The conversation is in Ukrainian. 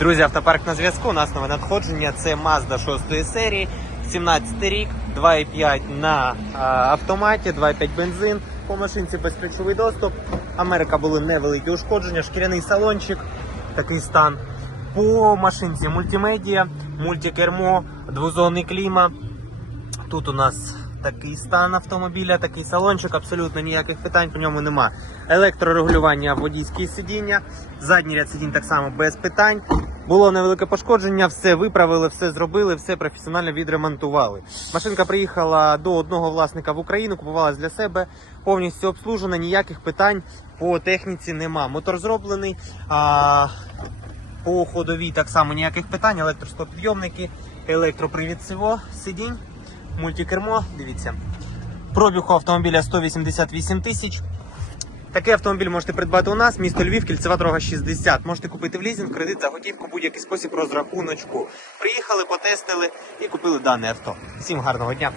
Друзі, автопарк на зв'язку. У нас нове надходження. Це Mazda 6 серії, 17 рік, 2,5 на а, автоматі, 2,5 бензин. По машинці безключовий доступ. Америка були невеликі ушкодження, шкіряний салончик, такий стан. По машинці мультимедіа, мультикермо, двозонний кліма. Тут у нас такий стан автомобіля, такий салончик, абсолютно ніяких питань по ньому нема. Електрорегулювання водійські сидіння, задній ряд сидінь так само без питань. Було невелике пошкодження, все виправили, все зробили, все професіонально відремонтували. Машинка приїхала до одного власника в Україну, купувалась для себе, повністю обслужена, ніяких питань по техніці нема. Мотор зроблений. А... По ходовій так само ніяких питань, електростопідйомники, електропривід всього, сидінь, мультикермо, дивіться. Пробіг у автомобіля 188 тисяч. Такий автомобіль можете придбати у нас, місто Львів, кільцева дорога 60. Можете купити в лізинг, кредит за готівку, будь-який спосіб розрахуночку. Приїхали, потестили і купили дане авто. Всім гарного дня!